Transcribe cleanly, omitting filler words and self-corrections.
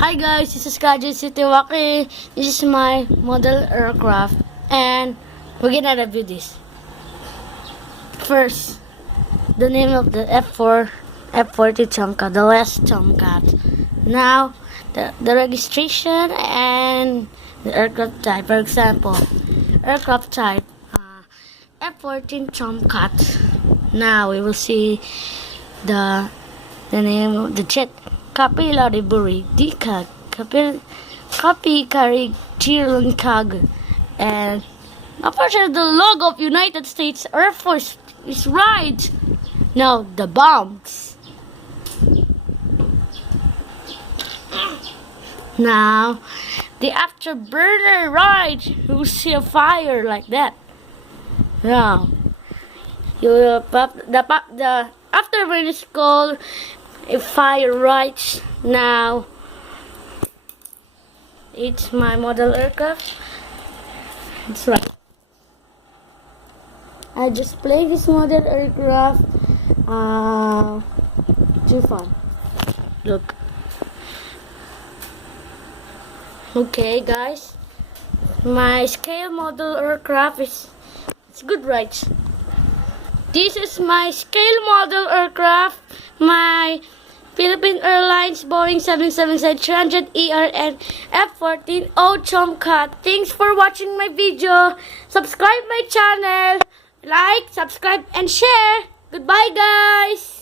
Hi guys, this is Kaji Sitiwaki. This is my model aircraft and we're gonna review this. First, the name of the F-14O Tomcat, the last Tomcat. Now, the registration and the aircraft type. For example, aircraft type F-14 Tomcat. Now we will see the name of the jet. Kapila de Buri, Dika, Kapi Kari Chirinkag, and unfortunately the logo of United States Air Force is right. Now the bombs. Now the afterburner, right? You see a fire like that. Now you will the afterburner is called a fire, right? Now it's my model aircraft. That's right. I just play this model aircraft. Too fun. Look. Okay, guys. My scale model aircraft it's good, right? This is my scale model aircraft. My Philippine Airlines Boeing 777-300ER and F-14O Tomcat. Thanks for watching my video. Subscribe my channel. Like, subscribe, and share. Goodbye, guys.